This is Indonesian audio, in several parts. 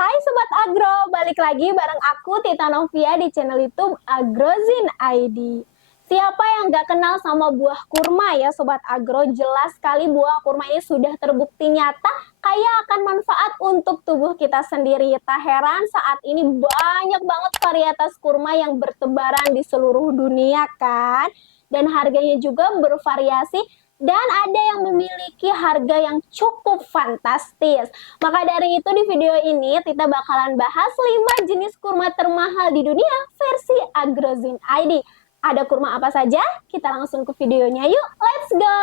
Hai Sobat Agro, balik lagi bareng aku Tita Novia di channel YouTube Agrozin ID. Siapa yang gak kenal sama buah kurma ya Sobat Agro? Jelas sekali buah kurma ini sudah terbukti nyata kaya akan manfaat untuk tubuh kita sendiri. Tak heran saat ini banyak banget varietas kurma yang bertebaran di seluruh dunia kan? Dan harganya juga bervariasi dan ada yang memiliki harga yang cukup fantastis. Maka dari itu di video ini kita bakalan bahas 5 jenis kurma termahal di dunia versi Agrozin ID. Ada kurma apa saja? Kita langsung ke videonya yuk, let's go!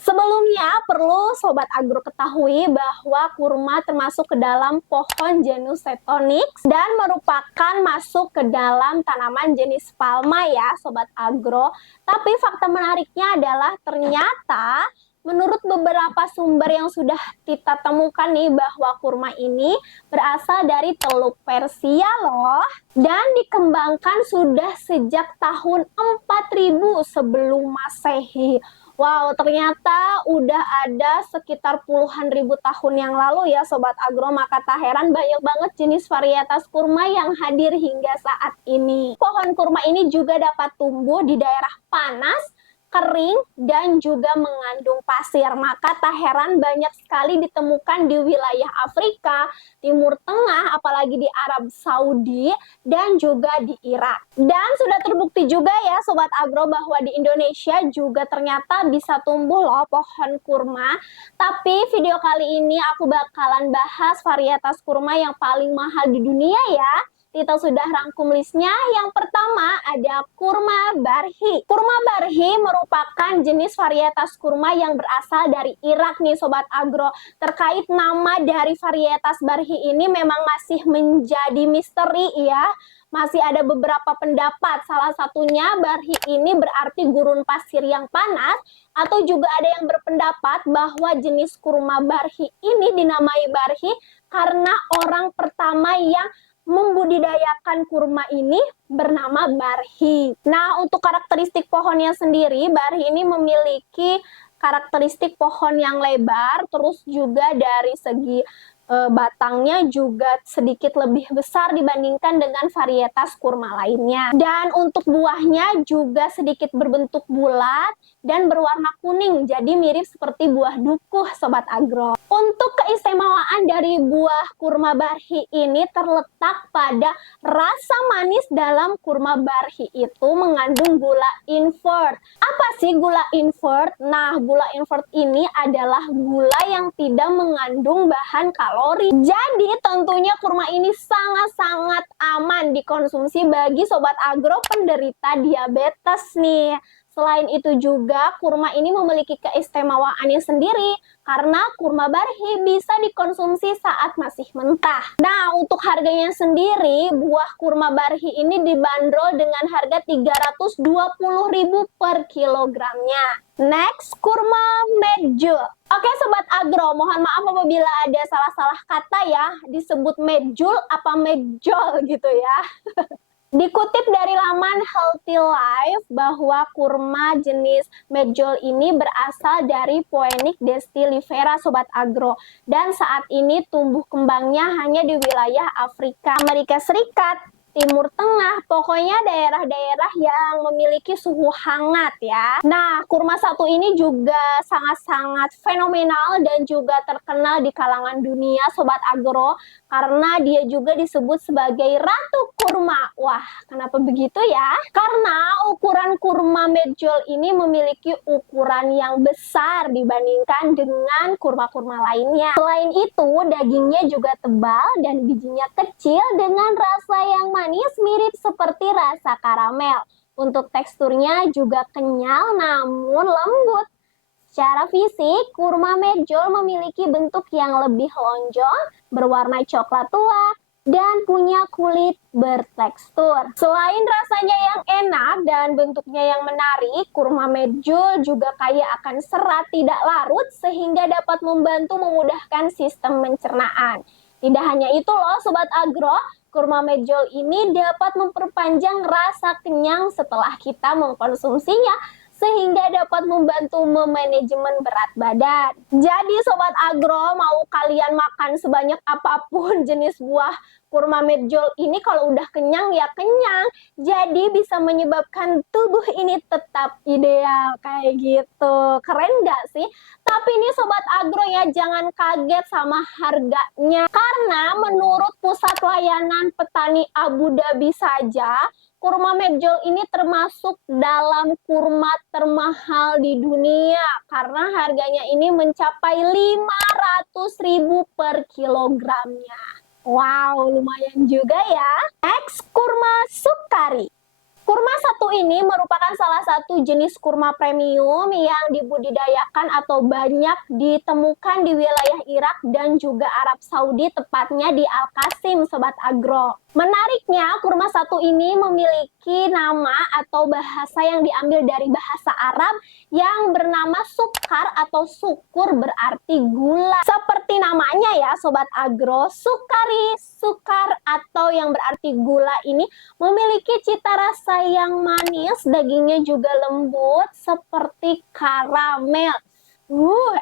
Sebelumnya perlu Sobat Agro ketahui bahwa kurma termasuk ke dalam pohon genus Cetonix dan merupakan masuk ke dalam tanaman jenis palma ya Sobat Agro. Tapi fakta menariknya adalah ternyata menurut beberapa sumber yang sudah kita temukan nih bahwa kurma ini berasal dari teluk Persia loh. Dan dikembangkan sudah sejak tahun 4000 sebelum Masehi. Wow, ternyata udah ada sekitar puluhan ribu tahun yang lalu ya Sobat Agro, maka tak heran banyak banget jenis varietas kurma yang hadir hingga saat ini. Pohon kurma ini juga dapat tumbuh di daerah panas, kering, dan juga mengandung pasir. Maka tak heran banyak sekali ditemukan di wilayah Afrika, Timur Tengah, apalagi di Arab Saudi, dan juga di Irak. Dan sudah terbukti juga ya Sobat Agro bahwa di Indonesia juga ternyata bisa tumbuh loh pohon kurma. Tapi video kali ini aku bakalan bahas varietas kurma yang paling mahal di dunia ya. Kita sudah rangkum listnya. Yang pertama ada kurma barhi. Kurma barhi merupakan jenis varietas kurma yang berasal dari Irak nih Sobat Agro. Terkait nama dari varietas barhi ini memang masih menjadi misteri ya. Masih ada beberapa pendapat, salah satunya barhi ini berarti gurun pasir yang panas, atau juga ada yang berpendapat bahwa jenis kurma barhi ini dinamai barhi karena orang pertama yang membudidayakan kurma ini bernama barhi. Nah, untuk karakteristik pohonnya sendiri, barhi ini memiliki karakteristik pohon yang lebar, terus juga dari segi batangnya juga sedikit lebih besar dibandingkan dengan varietas kurma lainnya. Dan untuk buahnya juga sedikit berbentuk bulat dan berwarna kuning, jadi mirip seperti buah dukuh Sobat Agro. Untuk keistimewaan dari buah kurma barhi ini terletak pada rasa manis dalam kurma barhi itu mengandung gula invert. Apa sih gula invert? Nah, gula invert ini adalah gula yang tidak mengandung bahan kalori. Jadi tentunya kurma ini sangat-sangat aman dikonsumsi bagi Sobat Agro penderita diabetes nih. Selain itu juga kurma ini memiliki keistimewaannya sendiri karena kurma barhi bisa dikonsumsi saat masih mentah. Nah, untuk harganya sendiri buah kurma barhi ini dibanderol dengan harga 320.000 per kilogramnya. Next, kurma medjool. Oke Sobat Agro, mohon maaf apabila ada salah-salah kata ya, disebut medjool apa medjol gitu ya. Dikutip dari laman Healthy Life bahwa kurma jenis medjool ini berasal dari Phoenix destilifera Sobat Agro, dan saat ini tumbuh kembangnya hanya di wilayah Afrika, Amerika Serikat, Timur Tengah, pokoknya daerah-daerah yang memiliki suhu hangat ya. Nah, kurma satu ini juga sangat-sangat fenomenal dan juga terkenal di kalangan dunia Sobat Agro karena dia juga disebut sebagai ratu kurma. Wah, kenapa begitu ya? Karena ukuran kurma medjool ini memiliki ukuran yang besar dibandingkan dengan kurma-kurma lainnya. Selain itu, dagingnya juga tebal dan bijinya kecil dengan rasa yang manis mirip seperti rasa karamel. Untuk teksturnya juga kenyal namun lembut. Secara fisik, kurma medjool memiliki bentuk yang lebih lonjong, berwarna coklat tua, dan punya kulit bertekstur. Selain rasanya yang enak dan bentuknya yang menarik, kurma medjool juga kaya akan serat tidak larut sehingga dapat membantu memudahkan sistem pencernaan. Tidak hanya itu loh Sobat Agro, kurma medjool ini dapat memperpanjang rasa kenyang setelah kita mengkonsumsinya sehingga dapat membantu memanajemen berat badan. Jadi Sobat Agro, mau kalian makan sebanyak apapun jenis buah kurma medjool ini, kalau udah kenyang ya kenyang. Jadi bisa menyebabkan tubuh ini tetap ideal kayak gitu. Keren nggak sih? Tapi nih Sobat Agro ya, jangan kaget sama harganya. Karena menurut Pusat Layanan Petani Abu Dhabi saja, kurma medjool ini termasuk dalam kurma termahal di dunia karena harganya ini mencapai 500.000 per kilogramnya. Wow, lumayan juga ya. Next, kurma sukari. Kurma satu ini merupakan salah satu jenis kurma premium yang dibudidayakan atau banyak ditemukan di wilayah Irak dan juga Arab Saudi, tepatnya di Al-Qasim, Sobat Agro. Menariknya, kurma satu ini memiliki nama atau bahasa yang diambil dari bahasa Arab yang bernama sukar atau sukur, berarti gula. Seperti namanya ya Sobat Agro, sukari, sukar atau yang berarti gula ini memiliki cita rasa yang manis, dagingnya juga lembut seperti karamel.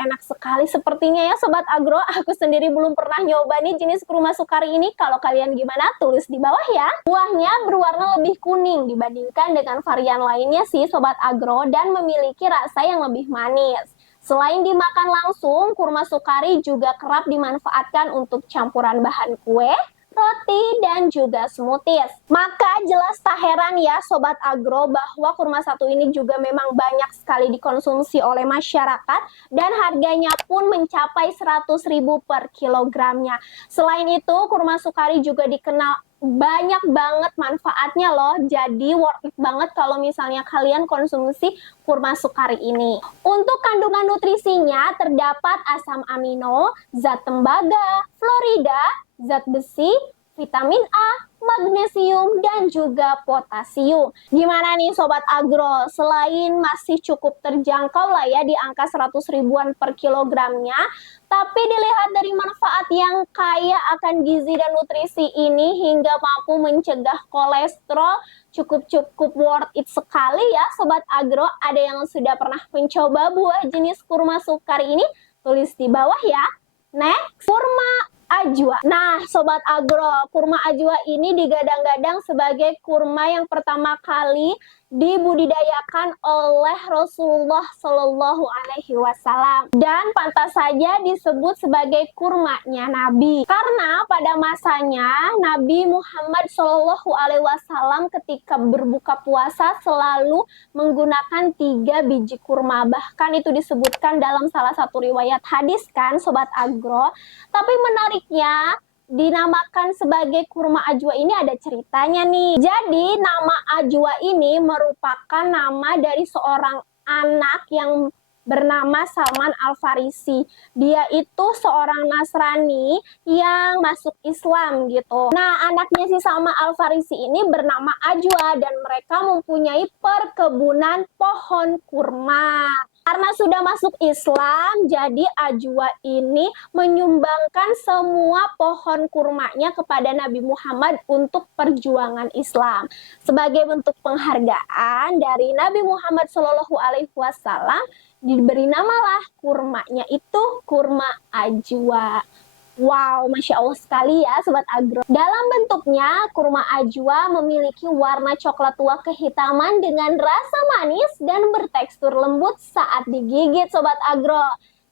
Enak sekali sepertinya ya Sobat Agro. Aku sendiri belum pernah nyoba nih jenis kurma sukari ini. Kalau kalian gimana? Tulis di bawah ya. Buahnya berwarna lebih kuning dibandingkan dengan varian lainnya sih Sobat Agro dan memiliki rasa yang lebih manis. Selain dimakan langsung, kurma sukari juga kerap dimanfaatkan untuk campuran bahan kue, roti, dan juga smoothies. Maka jelas tak heran ya Sobat Agro bahwa kurma satu ini juga memang banyak sekali dikonsumsi oleh masyarakat dan harganya pun mencapai 100.000 per kilogramnya. Selain itu, kurma sukari juga dikenal banyak banget manfaatnya loh, jadi worth it banget kalau misalnya kalian konsumsi kurma sukari ini. Untuk kandungan nutrisinya terdapat asam amino, zat tembaga, fluorida, zat besi, vitamin A, magnesium, dan juga potasium. Gimana nih Sobat Agro? Selain masih cukup terjangkau lah ya di angka 100 ribuan per kilogramnya, tapi dilihat dari manfaat yang kaya akan gizi dan nutrisi ini hingga mampu mencegah kolesterol, cukup worth it sekali ya Sobat Agro. Ada yang sudah pernah mencoba buah jenis kurma sukari ini? Tulis di bawah ya. Next, kurma ajwa. Nah, Sobat Agro, kurma ajwa ini digadang-gadang sebagai kurma yang pertama kali dibudidayakan oleh Rasulullah Shallallahu Alaihi Wasallam dan pantas saja disebut sebagai kurmanya Nabi karena pada masanya Nabi Muhammad Shallallahu Alaihi Wasallam ketika berbuka puasa selalu menggunakan 3 biji kurma, bahkan itu disebutkan dalam salah satu riwayat hadis kan Sobat Agro. Tapi menariknya dinamakan sebagai kurma ajwa ini ada ceritanya nih. Jadi nama ajwa ini merupakan nama dari seorang anak yang bernama Salman Al-Farisi. Dia itu seorang Nasrani yang masuk Islam gitu. Nah, anaknya si Salman Al-Farisi ini bernama Ajwa dan mereka mempunyai perkebunan pohon kurma. Karena sudah masuk Islam, jadi Ajwa ini menyumbangkan semua pohon kurmanya kepada Nabi Muhammad untuk perjuangan Islam. Sebagai bentuk penghargaan dari Nabi Muhammad Shallallahu Alaihi Wasallam, diberi namalah kurmanya itu kurma ajwa. Wow, Masya Allah sekali ya Sobat Agro. Dalam bentuknya, kurma ajwa memiliki warna coklat tua kehitaman dengan rasa manis dan bertekstur lembut saat digigit Sobat Agro.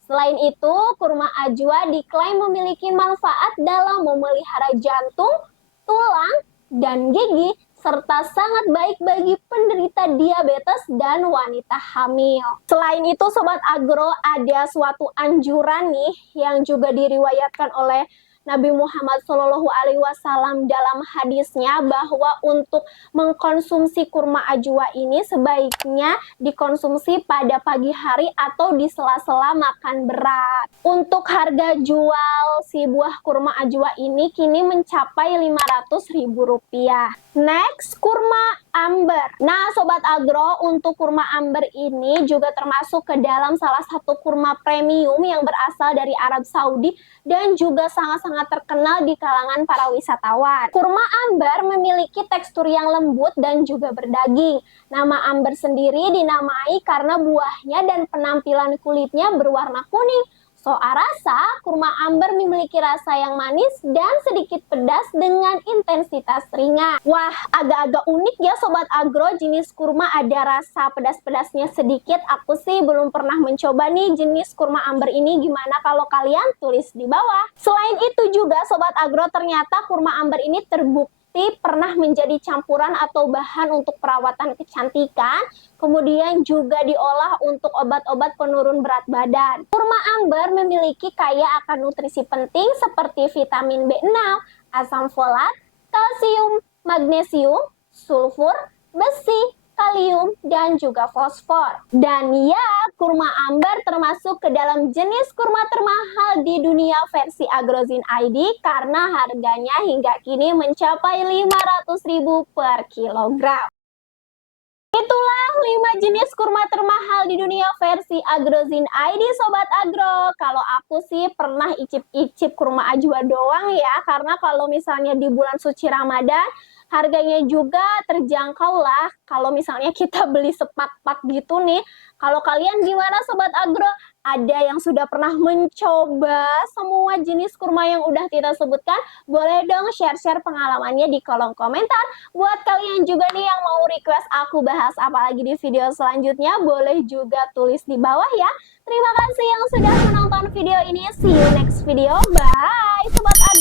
Selain itu, kurma ajwa diklaim memiliki manfaat dalam memelihara jantung, tulang, dan gigi, serta sangat baik bagi penderita diabetes dan wanita hamil. Selain itu Sobat Agro, ada suatu anjuran nih yang juga diriwayatkan oleh Nabi Muhammad SAW dalam hadisnya bahwa untuk mengkonsumsi kurma ajwa ini sebaiknya dikonsumsi pada pagi hari atau di sela-sela makan berat. Untuk harga jual si buah kurma ajwa ini kini mencapai Rp500.000. Next, kurma amber. Nah, Sobat Agro, untuk kurma amber ini juga termasuk ke dalam salah satu kurma premium yang berasal dari Arab Saudi dan juga sangat-sangat terkenal di kalangan para wisatawan. Kurma amber memiliki tekstur yang lembut dan juga berdaging. Nama amber sendiri dinamai karena buahnya dan penampilan kulitnya berwarna kuning. Soal rasa, kurma amber memiliki rasa yang manis dan sedikit pedas dengan intensitas ringan. Wah, agak-agak unik ya Sobat Agro, jenis kurma ada rasa pedas-pedasnya sedikit. Aku sih belum pernah mencoba nih jenis kurma amber ini, gimana kalau kalian tulis di bawah. Selain itu juga Sobat Agro, ternyata kurma amber ini terbukti pernah menjadi campuran atau bahan untuk perawatan kecantikan, kemudian juga diolah untuk obat-obat penurun berat badan. Kurma amber memiliki kaya akan nutrisi penting seperti vitamin B6, asam folat, kalsium, magnesium, sulfur, besi, kalium, dan juga fosfor. Dan ya, kurma amber termasuk ke dalam jenis kurma termahal di dunia versi Agrozin ID karena harganya hingga kini mencapai Rp500.000 per kilogram. Itulah 5 jenis kurma termahal di dunia versi Agrozin ID Sobat Agro. Kalau aku sih pernah icip-icip kurma ajwa doang ya, karena kalau misalnya di bulan suci Ramadan harganya juga terjangkau lah kalau misalnya kita beli sepak-pak gitu nih. Kalau kalian gimana Sobat Agro? Ada yang sudah pernah mencoba semua jenis kurma yang udah kita sebutkan? Boleh dong share-share pengalamannya di kolom komentar. Buat kalian juga nih yang mau request aku bahas apa lagi di video selanjutnya, boleh juga tulis di bawah ya. Terima kasih yang sudah menonton video ini. See you next video. Bye Sobat Agro.